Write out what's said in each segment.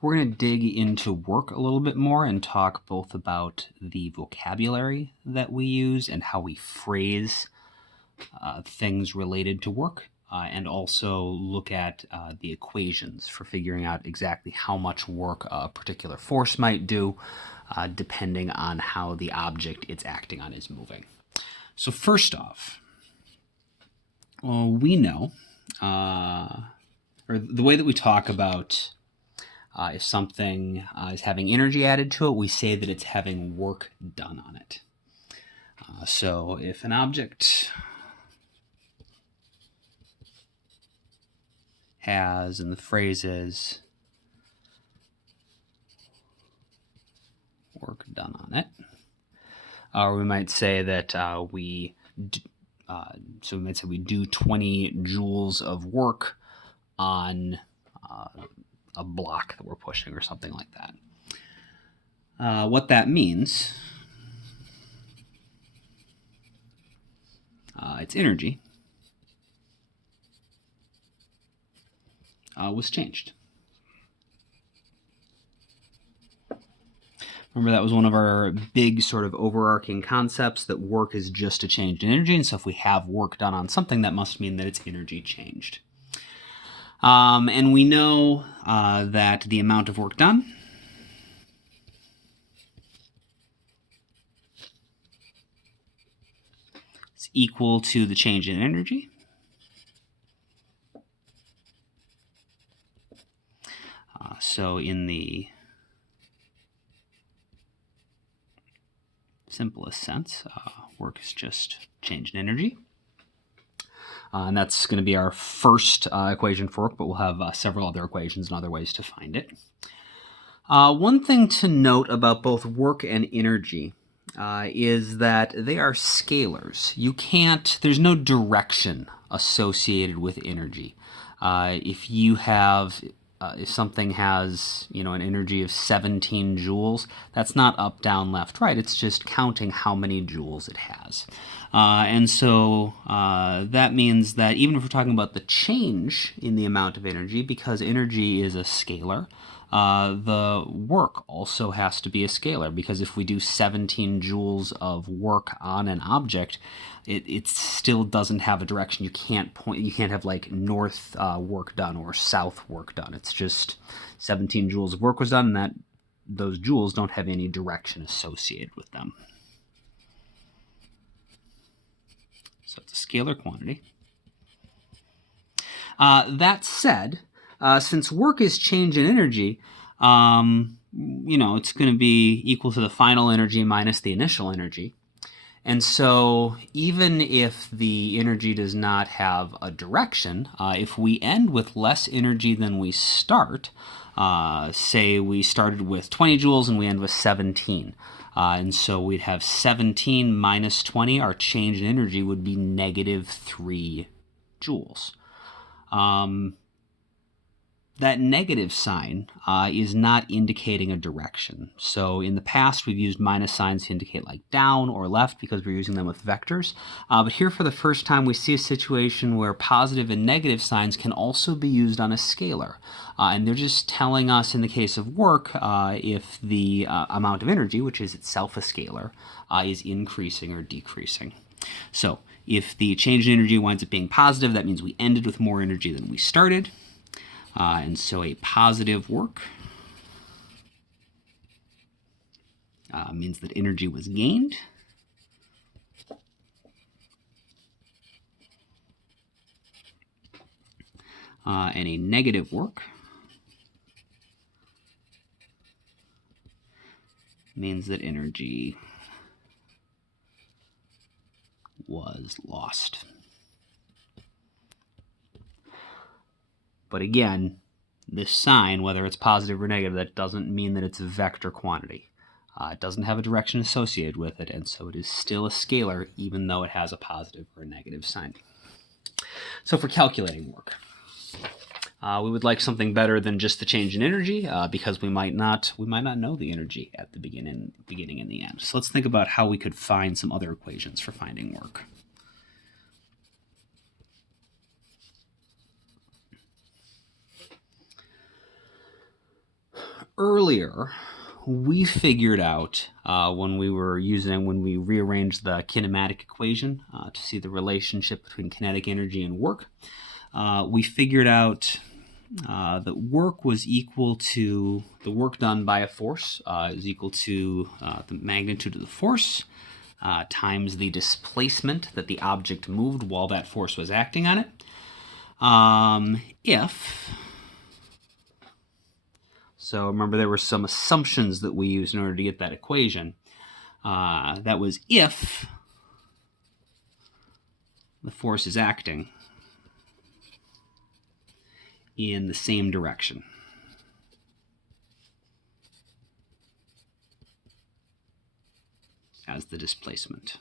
We're going to dig into work a little bit more and talk both about the vocabulary that we use and how we phrase things related to work, and also look at the equations for figuring out exactly how much work a particular force might do, depending on how the object it's acting on is moving. So first off, we know, or the way that we talk about if something is having energy added to it, we say that it's having work done on it. So if an object has, and the phrase is work done on it, or we might say that we do 20 joules of work on a block that we're pushing or something like that. What that means, its energy was changed. Remember, that was one of our big sort of overarching concepts, that work is just a change in energy. And so if we have work done on something, that must mean that its energy changed. And we know that the amount of work done is equal to the change in energy. So in the simplest sense, work is just change in energy. And that's going to be our first equation for work, but we'll have several other equations and other ways to find it. One thing to note about both work and energy is that they are scalars. There's no direction associated with energy. If something has, an energy of 17 joules, that's not up, down, left, right. It's just counting how many joules it has. And so that means that even if we're talking about the change in the amount of energy, because energy is a scalar, the work also has to be a scalar, because if we do 17 joules of work on an object, it still doesn't have a direction. You can't have like north work done or south work done. It's just 17 joules of work was done, and those joules don't have any direction associated with them. So it's a scalar quantity. That said, since work is change in energy, it's going to be equal to the final energy minus the initial energy. And so even if the energy does not have a direction, if we end with less energy than we start, say we started with 20 joules and we end with 17, and so we'd have 17 minus 20, our change in energy would be negative 3 joules. That negative sign is not indicating a direction. So in the past, we've used minus signs to indicate like down or left because we're using them with vectors. But here for the first time, we see a situation where positive and negative signs can also be used on a scalar. And they're just telling us, in the case of work, if the amount of energy, which is itself a scalar, is increasing or decreasing. So if the change in energy winds up being positive, that means we ended with more energy than we started. And so a positive work means that energy was gained. And a negative work means that energy was lost. But again, this sign, whether it's positive or negative, that doesn't mean that it's a vector quantity. It doesn't have a direction associated with it, and so it is still a scalar, even though it has a positive or a negative sign. So for calculating work, we would like something better than just the change in energy, because we might not know the energy at the beginning and the end. So let's think about how we could find some other equations for finding work. earlier, we figured out when we rearranged the kinematic equation to see the relationship between kinetic energy and work, we figured out that work was equal to the work done by a force is equal to the magnitude of the force times the displacement that the object moved while that force was acting on it. So remember, there were some assumptions that we used in order to get that equation. That was if the force is acting in the same direction. As the displacement.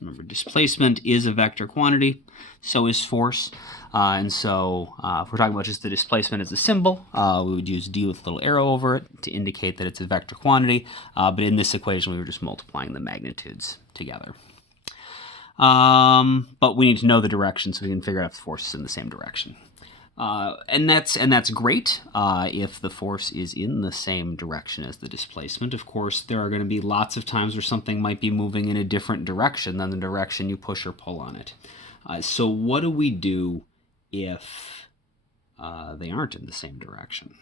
Remember, displacement is a vector quantity, so is force. And so if we're talking about just the displacement as a symbol, we would use d with a little arrow over it to indicate that it's a vector quantity. But in this equation, we were just multiplying the magnitudes together. But we need to know the direction so we can figure out if the force is in the same direction. And that's great if the force is in the same direction as the displacement. Of course, there are going to be lots of times where something might be moving in a different direction than the direction you push or pull on it. So what do we do if they aren't in the same direction?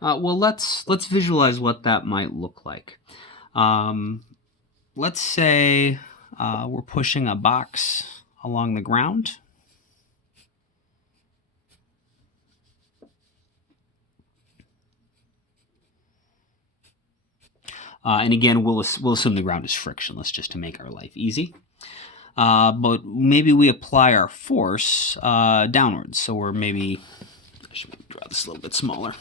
Well, let's visualize what that might look like. Let's say we're pushing a box along the ground. And again, we'll assume the ground is frictionless just to make our life easy. But maybe we apply our force downwards. So we're I should draw this a little bit smaller.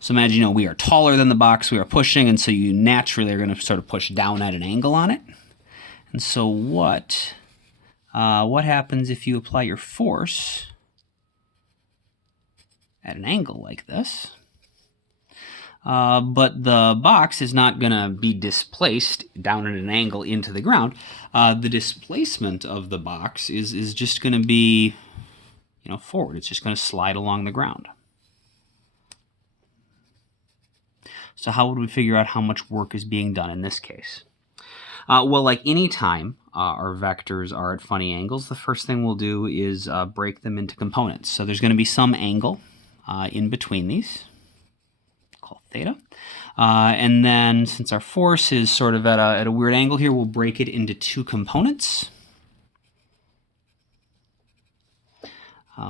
So imagine, we are taller than the box we are pushing, and so you naturally are going to sort of push down at an angle on it. And so what happens if you apply your force at an angle like this? But the box is not going to be displaced down at an angle into the ground. The displacement of the box is just going to be, forward. It's just going to slide along the ground. So how would we figure out how much work is being done in this case? Well, like any time our vectors are at funny angles, the first thing we'll do is break them into components. So there's going to be some angle in between these, called theta. And then since our force is sort of at a weird angle here, we'll break it into two components.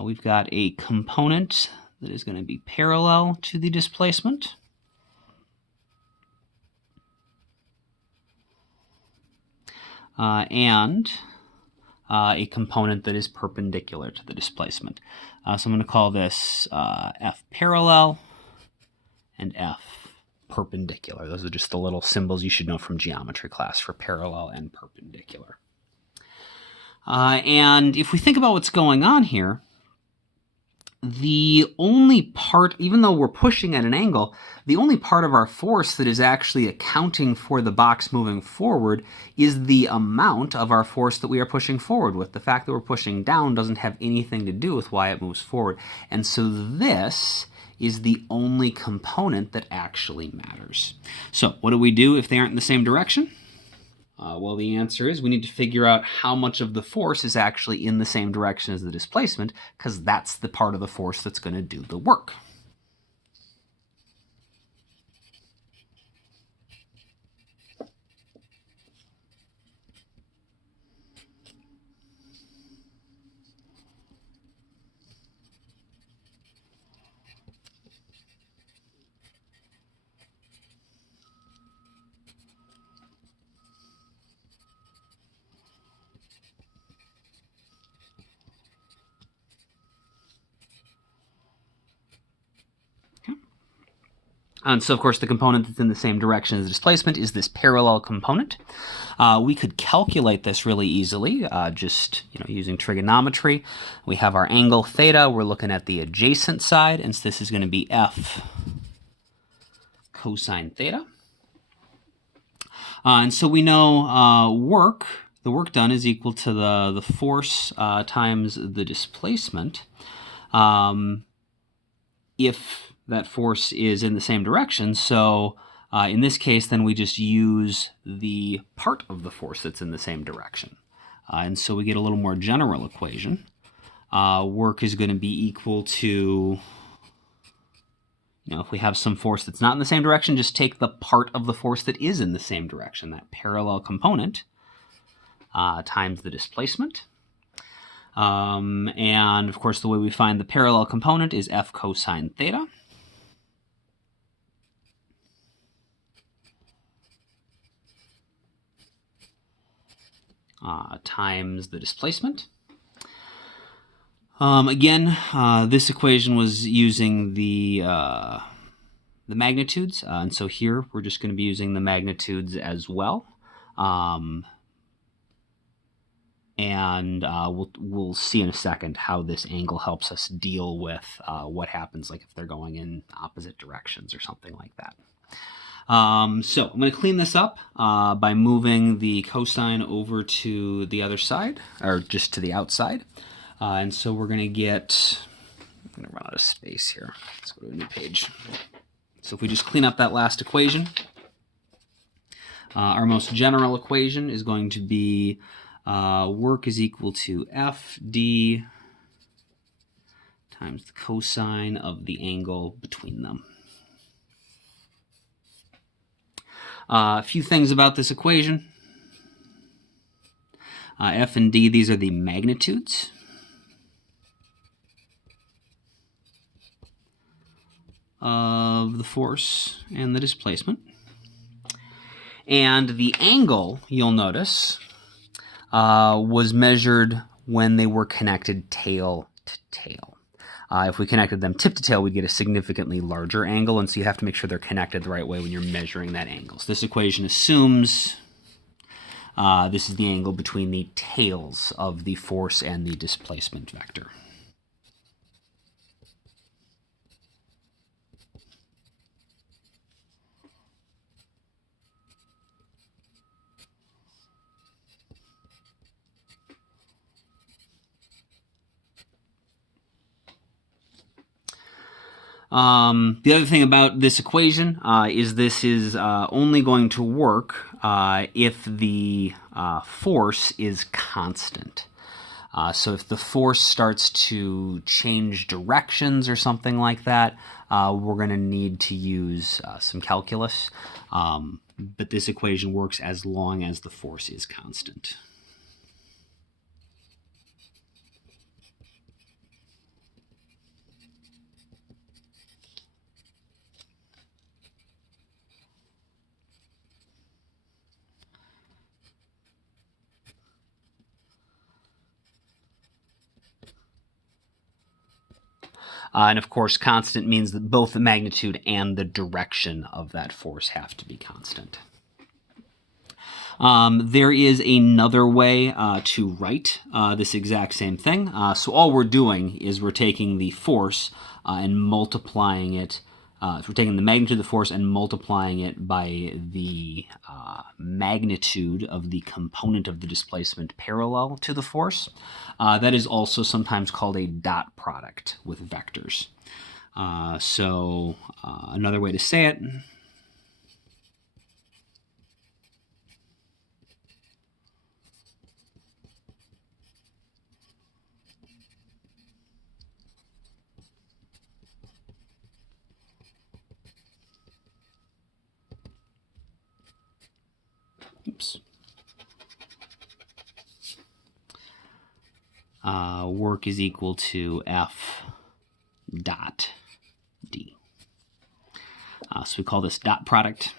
We've got a component that is going to be parallel to the displacement. And a component that is perpendicular to the displacement. So I'm going to call this F parallel and F perpendicular. Those are just the little symbols you should know from geometry class for parallel and perpendicular. And if we think about what's going on here, the only part, even though we're pushing at an angle, the only part of our force that is actually accounting for the box moving forward is the amount of our force that we are pushing forward with. The fact that we're pushing down doesn't have anything to do with why it moves forward. And so this is the only component that actually matters. So what do we do if they aren't in the same direction? Well, the answer is we need to figure out how much of the force is actually in the same direction as the displacement, because that's the part of the force that's going to do the work. And so, of course, the component that's in the same direction as the displacement is this parallel component. We could calculate this really easily, just using trigonometry. We have our angle theta. We're looking at the adjacent side, and so this is going to be F cosine theta. And so we know the work done is equal to the force times the displacement. If that force is in the same direction, so in this case, then we just use the part of the force that's in the same direction. And so we get a little more general equation. Work is going to be equal to, if we have some force that's not in the same direction, just take the part of the force that is in the same direction, that parallel component, times the displacement. And of course, the way we find the parallel component is F cosine theta. Times the displacement. Again, this equation was using the magnitudes, and so here we're just going to be using the magnitudes as well. And we'll see in a second how this angle helps us deal with what happens, like if they're going in opposite directions or something like that. So I'm going to clean this up by moving the cosine over to the other side, or just to the outside. And so we're going to get, I'm going to run out of space here. Let's go to a new page. So if we just clean up that last equation, our most general equation is going to be work is equal to FD times the cosine of the angle between them. A few things about this equation. F and D, these are the magnitudes. Of the force and the displacement. And the angle, you'll notice, was measured when they were connected tail to tail. If we connected them tip to tail, we'd get a significantly larger angle, and so you have to make sure they're connected the right way when you're measuring that angle. So this equation assumes this is the angle between the tails of the force and the displacement vector. The other thing about this equation is this is only going to work if the force is constant. So if the force starts to change directions or something like that, we're going to need to use some calculus. But this equation works as long as the force is constant. And of course, constant means that both the magnitude and the direction of that force have to be constant. There is another way to write this exact same thing. So all we're doing is we're taking the force and multiplying it. So we're taking the magnitude of the force and multiplying it by the magnitude of the component of the displacement parallel to the force. That is also sometimes called a dot product with vectors. So another way to say it, oops. Work is equal to F dot D. So we call this dot product.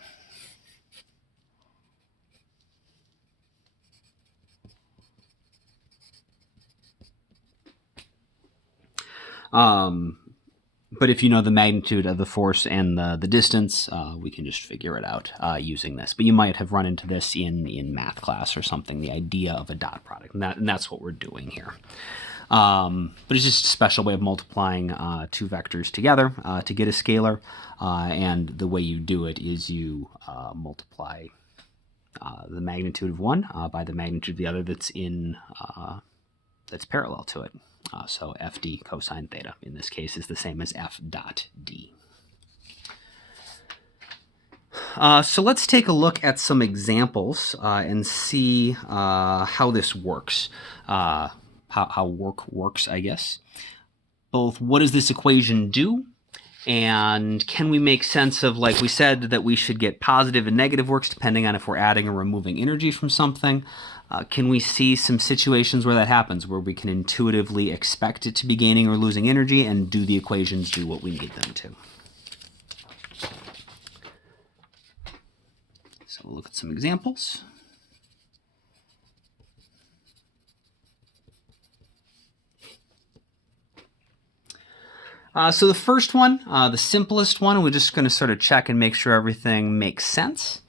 But if you know the magnitude of the force and the distance, we can just figure it out using this. But you might have run into this in math class or something, the idea of a dot product. And that's what we're doing here. But it's just a special way of multiplying two vectors together to get a scalar. And the way you do it is you multiply the magnitude of one by the magnitude of the other that's parallel to it. So FD cosine theta in this case is the same as F dot D. So let's take a look at some examples and see how this works, how work works, I guess. Both what does this equation do, and can we make sense of, like we said, that we should get positive and negative works depending on if we're adding or removing energy from something. Can we see some situations where that happens, where we can intuitively expect it to be gaining or losing energy, and do the equations do what we need them to? So we'll look at some examples. So the first one, the simplest one, we're just going to sort of check and make sure everything makes sense,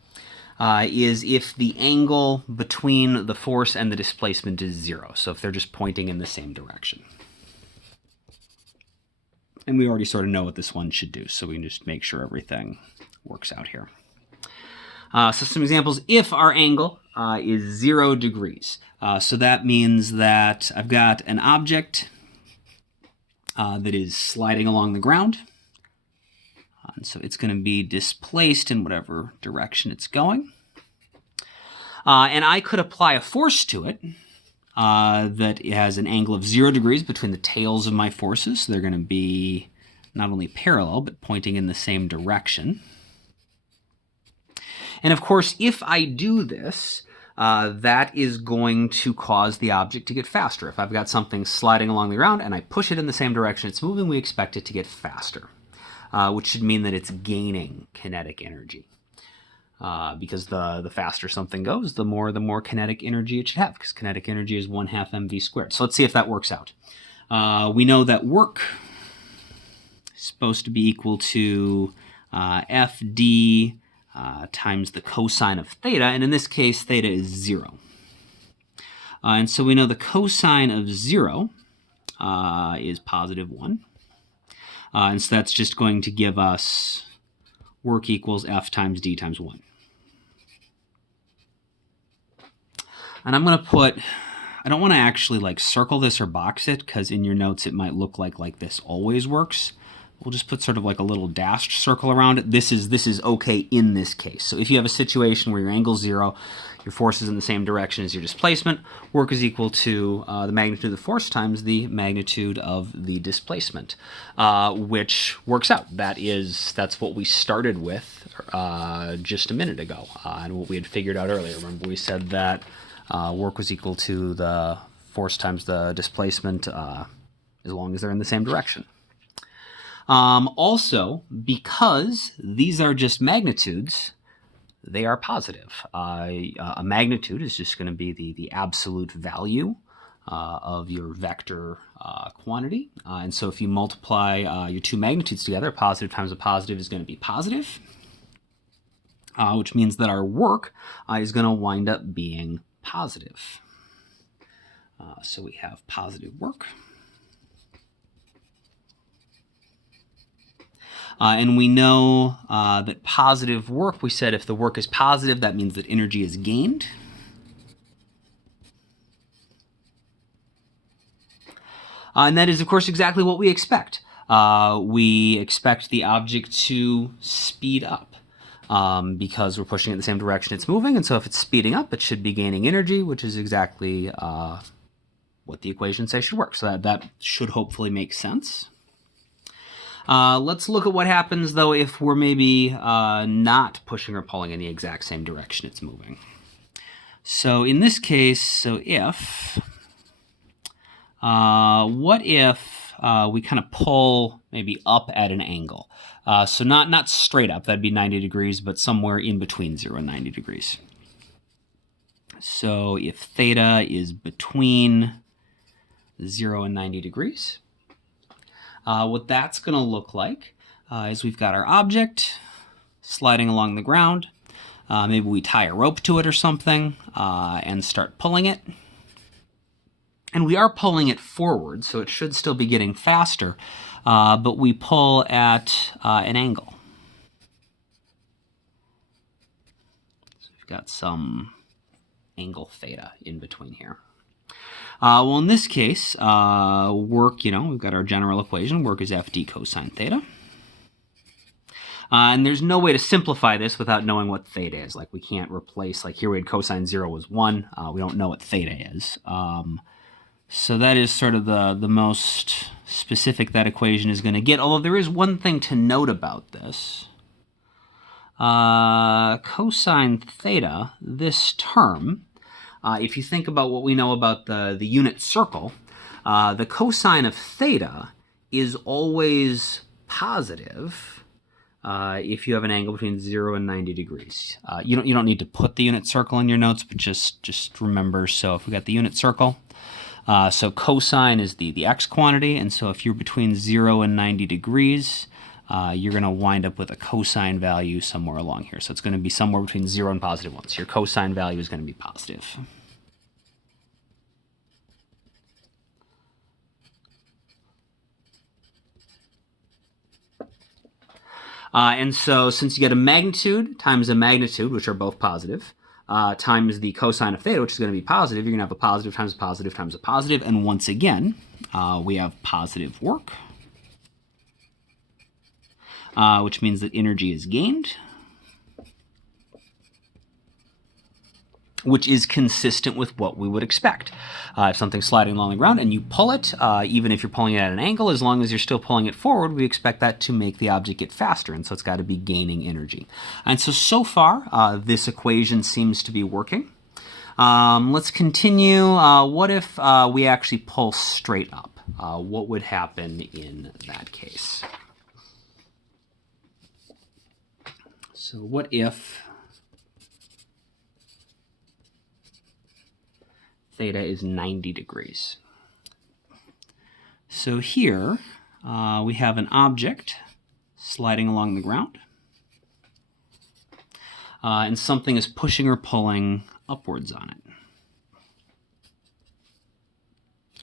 is if the angle between the force and the displacement is 0. So if they're just pointing in the same direction. And we already sort of know what this one should do, so we can just make sure everything works out here. So some examples: if our angle is 0 degrees. So that means that I've got an object that is sliding along the ground. And so it's going to be displaced in whatever direction it's going. And I could apply a force to it that has an angle of 0 degrees between the tails of my forces. So they're going to be not only parallel, but pointing in the same direction. And of course, if I do this, that is going to cause the object to get faster. If I've got something sliding along the ground and I push it in the same direction it's moving, we expect it to get faster, which should mean that it's gaining kinetic energy. Because the faster something goes, the more kinetic energy it should have, because kinetic energy is 1/2 mv squared. So let's see if that works out. We know that work is supposed to be equal to FD times the cosine of theta, and in this case, theta is 0. And so we know the cosine of 0 is positive 1. And so that's just going to give us work equals F times D times 1. And I'm going to put, I don't want to actually like circle this or box it, because in your notes it might look like this always works. We'll just put sort of like a little dashed circle around it. This is okay in this case. So if you have a situation where your angle's 0, your force is in the same direction as your displacement, work is equal to the magnitude of the force times the magnitude of the displacement, which works out. That's what we started with just a minute ago, and what we had figured out earlier. Remember, we said that work was equal to the force times the displacement as long as they're in the same direction. Also, because these are just magnitudes, they are positive. A magnitude is just going to be the absolute value of your vector quantity. And so if you multiply your two magnitudes together, positive times a positive is going to be positive, which means that our work is going to wind up being positive. So we have positive work. And we know that positive work, we said if the work is positive, that means that energy is gained. And that is, of course, exactly what we expect. We expect the object to speed up because we're pushing it in the same direction it's moving. And so if it's speeding up, it should be gaining energy, which is exactly what the equations say should work. So that should hopefully make sense. Let's look at what happens, though, if we're maybe not pushing or pulling in the exact same direction it's moving. So in this case, what if we kind of pull maybe up at an angle? So not straight up, that'd be 90 degrees, but somewhere in between 0 and 90 degrees. So if theta is between 0 and 90 degrees, What that's going to look like is we've got our object sliding along the ground. Maybe we tie a rope to it or something and start pulling it. And we are pulling it forward, so it should still be getting faster, but we pull at an angle. So we've got some angle theta in between here. Well, in this case, work, we've got our general equation. Work is FD cosine theta. And there's no way to simplify this without knowing what theta is. Like, we can't replace, like here we had cosine 0 was 1. We don't know what theta is. So that is sort of the most specific that equation is going to get. Although there is one thing to note about this. Cosine theta, this term, if you think about what we know about the unit circle, the cosine of theta is always positive if you have an angle between 0 and 90 degrees. You don't need to put the unit circle in your notes, but just remember. So if we got the unit circle, so cosine is the x quantity, and so if you're between 0 and 90 degrees, you're going to wind up with a cosine value somewhere along here. So it's going to be somewhere between 0 and positive 1. So your cosine value is going to be positive. And so since you get a magnitude times a magnitude, which are both positive, times the cosine of theta, which is going to be positive, you're going to have a positive times a positive times a positive. And once again, we have positive work, which means that energy is gained, which is consistent with what we would expect. If something's sliding along the ground and you pull it, even if you're pulling it at an angle, as long as you're still pulling it forward, we expect that to make the object get faster, and so it's got to be gaining energy. And so far, this equation seems to be working. Let's continue. What if we actually pull straight up? What would happen in that case? So what if theta is 90 degrees? So here we have an object sliding along the ground, and something is pushing or pulling upwards on it.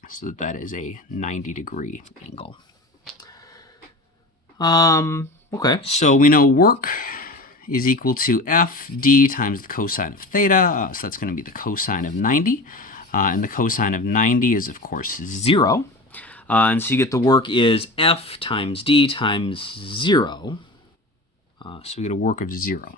So that is a 90-degree angle. Okay, so we know work is equal to FD times the cosine of theta, so that's going to be the cosine of 90. And the cosine of 90 is, of course, 0. And so you get the work is F times D times 0. So we get a work of 0.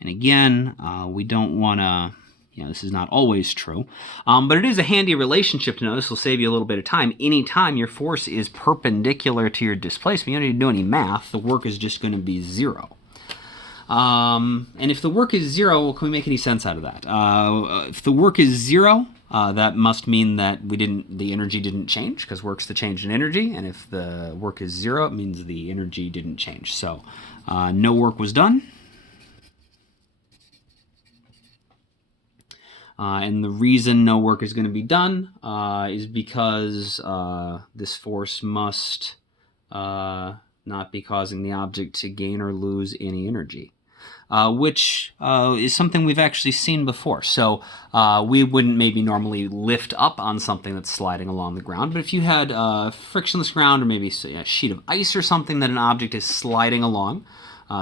And again, we don't want to, this is not always true, but it is a handy relationship to know. This will save you a little bit of time. Anytime your force is perpendicular to your displacement, you don't need to do any math. The work is just going to be 0. And if the work is 0, well, can we make any sense out of that? If the work is 0, that must mean that the energy didn't change, because work's the change in energy. And if the work is 0, it means the energy didn't change. So no work was done. And the reason no work is going to be done is because this force must not be causing the object to gain or lose any energy, which is something we've actually seen before. So we wouldn't maybe normally lift up on something that's sliding along the ground, but if you had frictionless ground or maybe a sheet of ice or something that an object is sliding along,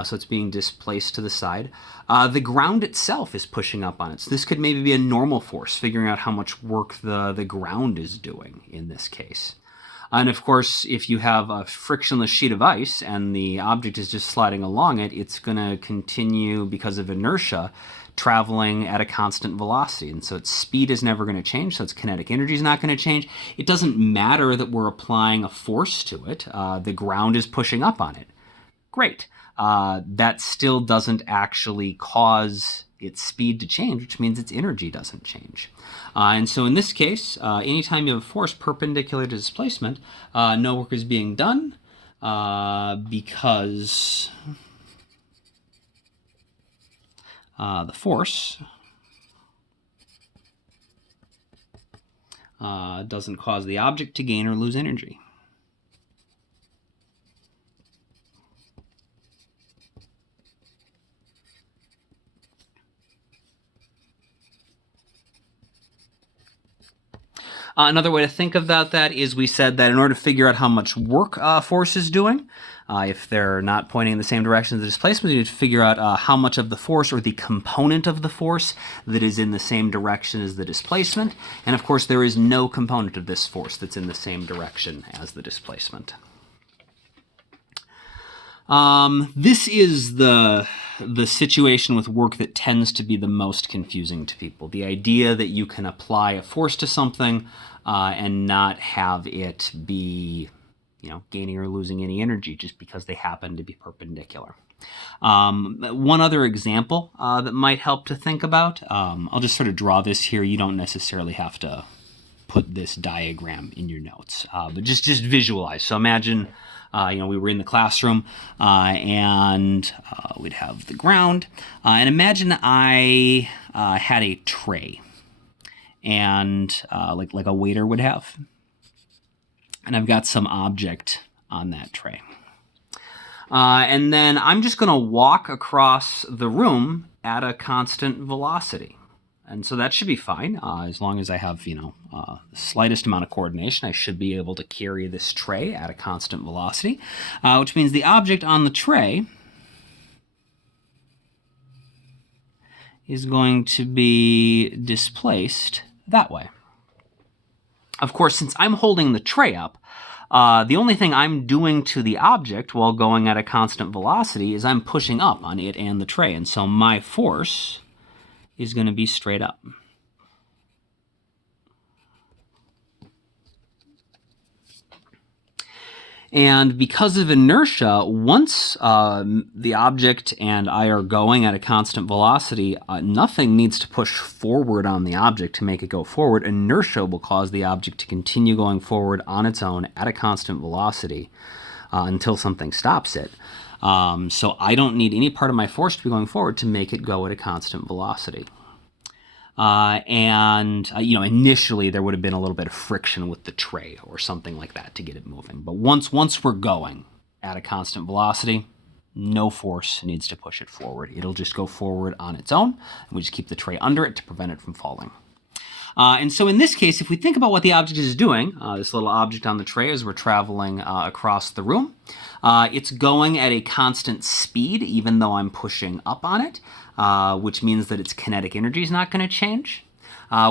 so it's being displaced to the side, the ground itself is pushing up on it. So this could maybe be a normal force, figuring out how much work the ground is doing in this case. And of course, if you have a frictionless sheet of ice and the object is just sliding along it, it's going to continue, because of inertia, traveling at a constant velocity. And so its speed is never going to change, so its kinetic energy is not going to change. It doesn't matter that we're applying a force to it. The ground is pushing up on it. Great. That still doesn't actually cause its speed to change, which means its energy doesn't change. And so in this case, anytime you have a force perpendicular to displacement, no work is being done because the force doesn't cause the object to gain or lose energy. Another way to think about that is we said that in order to figure out how much work force is doing, if they're not pointing in the same direction as the displacement, you need to figure out how much of the force or the component of the force that is in the same direction as the displacement. And of course, there is no component of this force that's in the same direction as the displacement. This is the situation with work that tends to be the most confusing to people. The idea that you can apply a force to something and not have it be, gaining or losing any energy just because they happen to be perpendicular. One other example that might help to think about, I'll just sort of draw this here. You don't necessarily have to put this diagram in your notes, but just visualize. So imagine, we were in the classroom and we'd have the ground. And imagine I had a tray, and like a waiter would have. And I've got some object on that tray. And then I'm just going to walk across the room at a constant velocity. And so that should be fine. As long as I have, the slightest amount of coordination, I should be able to carry this tray at a constant velocity, which means the object on the tray is going to be displaced that way. Of course, since I'm holding the tray up, the only thing I'm doing to the object while going at a constant velocity is I'm pushing up on it and the tray. And so my force is going to be straight up. And because of inertia, once the object and I are going at a constant velocity, nothing needs to push forward on the object to make it go forward. Inertia will cause the object to continue going forward on its own at a constant velocity until something stops it. So I don't need any part of my force to be going forward to make it go at a constant velocity. Initially there would have been a little bit of friction with the tray or something like that to get it moving. But once we're going at a constant velocity, no force needs to push it forward. It'll just go forward on its own, and we just keep the tray under it to prevent it from falling. And so in this case, if we think about what the object is doing, this little object on the tray as we're traveling across the room, it's going at a constant speed, even though I'm pushing up on it, which means that its kinetic energy is not going to change.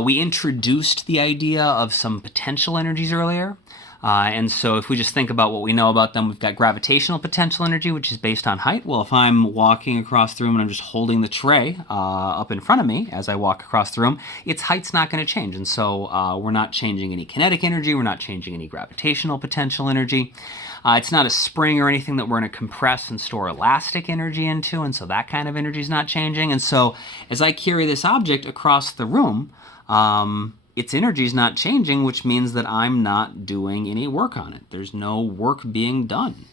We introduced the idea of some potential energies earlier. And so if we just think about what we know about them, we've got gravitational potential energy, which is based on height. Well, if I'm walking across the room and I'm just holding the tray up in front of me as I walk across the room, its height's not going to change. And so we're not changing any kinetic energy. We're not changing any gravitational potential energy. It's not a spring or anything that we're going to compress and store elastic energy into, and so that kind of energy is not changing. And so as I carry this object across the room, its energy is not changing, which means that I'm not doing any work on it. There's no work being done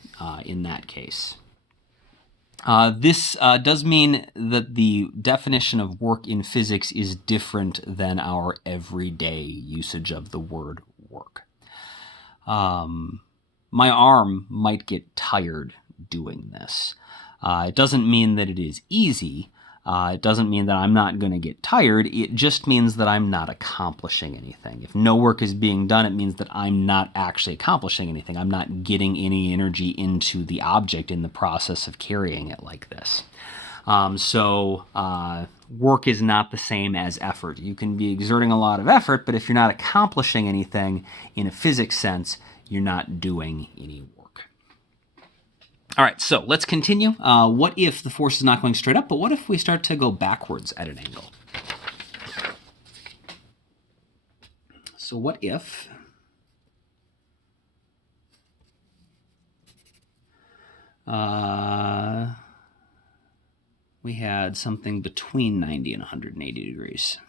in that case. This does mean that the definition of work in physics is different than our everyday usage of the word work. My arm might get tired doing this. It doesn't mean that it is easy. It doesn't mean that I'm not going to get tired. It just means that I'm not accomplishing anything. If no work is being done, it means that I'm not actually accomplishing anything. I'm not getting any energy into the object in the process of carrying it like this. Work is not the same as effort. You can be exerting a lot of effort, but if you're not accomplishing anything in a physics sense, you're not doing any work. All right, so let's continue. What if the force is not going straight up, but what if we start to go backwards at an angle? So what if we had something between 90 and 180 degrees?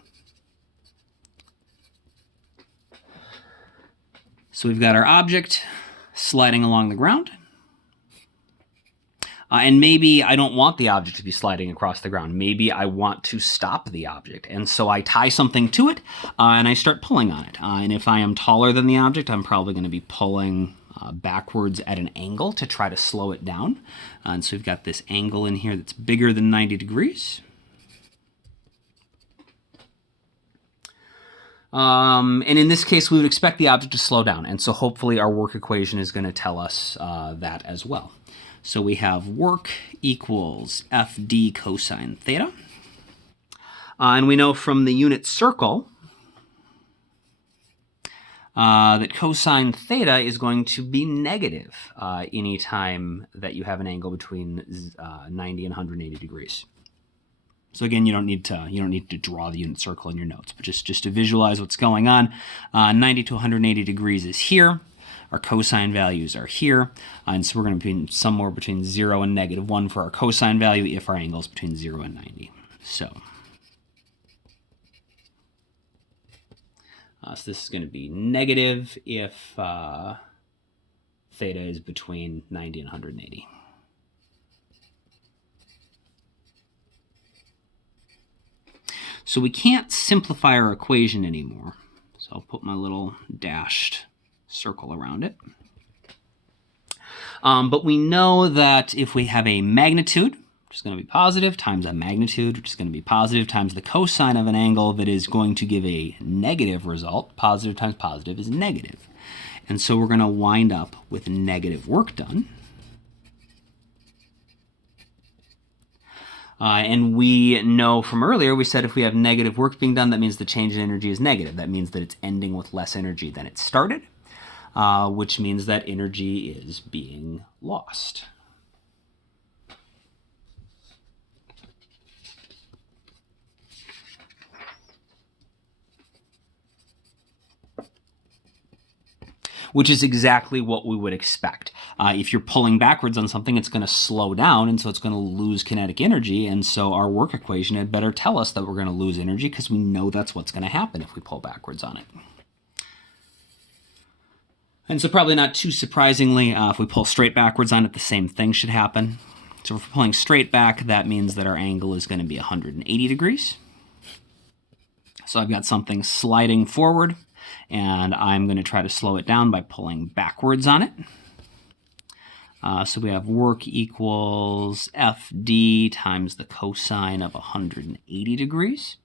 So we've got our object sliding along the ground. And maybe I don't want the object to be sliding across the ground. Maybe I want to stop the object. And so I tie something to it and I start pulling on it. And if I am taller than the object, I'm probably going to be pulling backwards at an angle to try to slow it down. And so we've got this angle in here that's bigger than 90 degrees. And in this case, we would expect the object to slow down. And so hopefully our work equation is going to tell us that as well. So we have work equals FD cosine theta. And we know from the unit circle that cosine theta is going to be negative anytime that you have an angle between 90 and 180 degrees. So again, you don't need to draw the unit circle in your notes, but just to visualize what's going on. 90 to 180 degrees is here. Our cosine values are here, and so we're going to be somewhere between 0 and -1 for our cosine value if our angle is between 0 and 90. So this is going to be negative if theta is between 90 and 180. So we can't simplify our equation anymore. So I'll put my little dashed circle around it. But we know that if we have a magnitude, which is going to be positive, times a magnitude, which is going to be positive, times the cosine of an angle that is going to give a negative result, positive times positive is negative. And so we're going to wind up with negative work done. And we know from earlier, we said if we have negative work being done, that means the change in energy is negative. That means that it's ending with less energy than it started, which means that energy is being lost. Which is exactly what we would expect. If you're pulling backwards on something, it's going to slow down, and so it's going to lose kinetic energy, and so our work equation had better tell us that we're going to lose energy because we know that's what's going to happen if we pull backwards on it. And so probably not too surprisingly, if we pull straight backwards on it, the same thing should happen. So if we're pulling straight back, that means that our angle is going to be 180 degrees. So I've got something sliding forward, and I'm going to try to slow it down by pulling backwards on it. So we have work equals FD times the cosine of 180 degrees.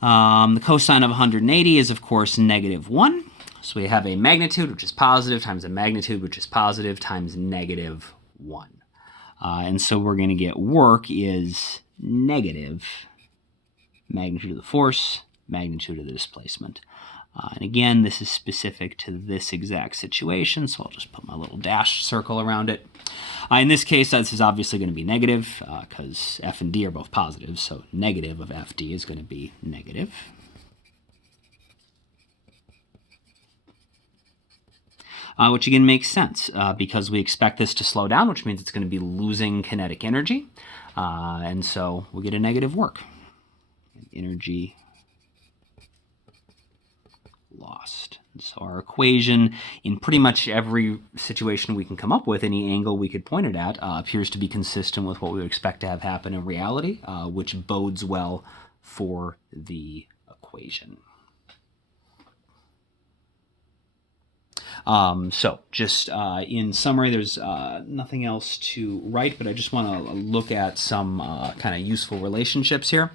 The cosine of 180 is, of course, -1. So we have a magnitude, which is positive, times a magnitude, which is positive, times -1. And so we're going to get work is negative magnitude of the force, magnitude of the displacement. And again, this is specific to this exact situation, so I'll just put my little dash circle around it. In this case, this is obviously going to be negative because F and D are both positive, so negative of FD is going to be negative. Which again makes sense because we expect this to slow down, which means it's going to be losing kinetic energy. And so we'll get a negative work. Energy lost. So our equation, in pretty much every situation we can come up with, any angle we could point it at, appears to be consistent with what we would expect to have happen in reality, which bodes well for the equation. So just in summary, there's nothing else to write, but I just want to look at some kind of useful relationships here.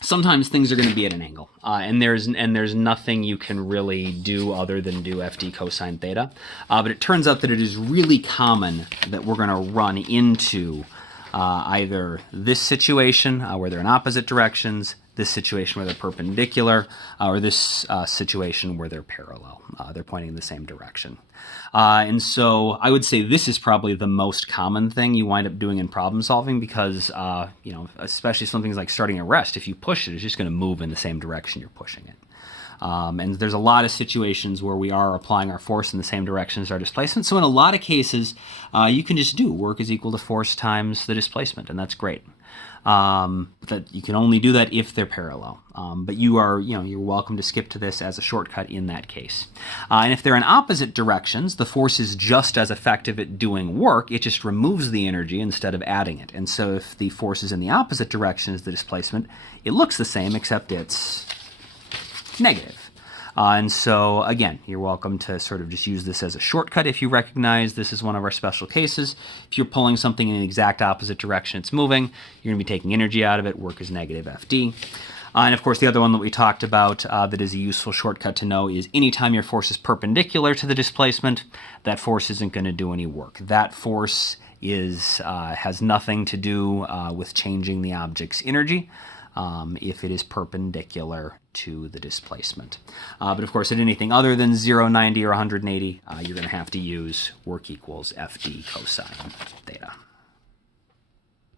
Sometimes things are going to be at an angle, and there's nothing you can really do other than do FD cosine theta. But it turns out that it is really common that we're going to run into either this situation where they're in opposite directions, this situation where they're perpendicular, or this situation where they're parallel. They're pointing in the same direction. And so I would say this is probably the most common thing you wind up doing in problem solving because, you know, especially some things like starting a rest, if you push it, it's just going to move in the same direction you're pushing it. And there's a lot of situations where we are applying our force in the same direction as our displacement. So in a lot of cases, you can just do work is equal to force times the displacement, and that's great. That you can only do that if they're parallel. But you're welcome to skip to this as a shortcut in that case. And if they're in opposite directions, the force is just as effective at doing work. It just removes the energy instead of adding it. And so if the force is in the opposite direction as the displacement, it looks the same except it's negative. And so, again, you're welcome to sort of just use this as a shortcut if you recognize this is one of our special cases. If you're pulling something in the exact opposite direction it's moving, you're going to be taking energy out of it. Work is negative FD. And of course, the other one that we talked about that is a useful shortcut to know is anytime your force is perpendicular to the displacement, that force isn't going to do any work. That force has nothing to do with changing the object's energy. If it is perpendicular to the displacement. But of course, at anything other than 0, 90, or 180, you're going to have to use work equals FD cosine theta.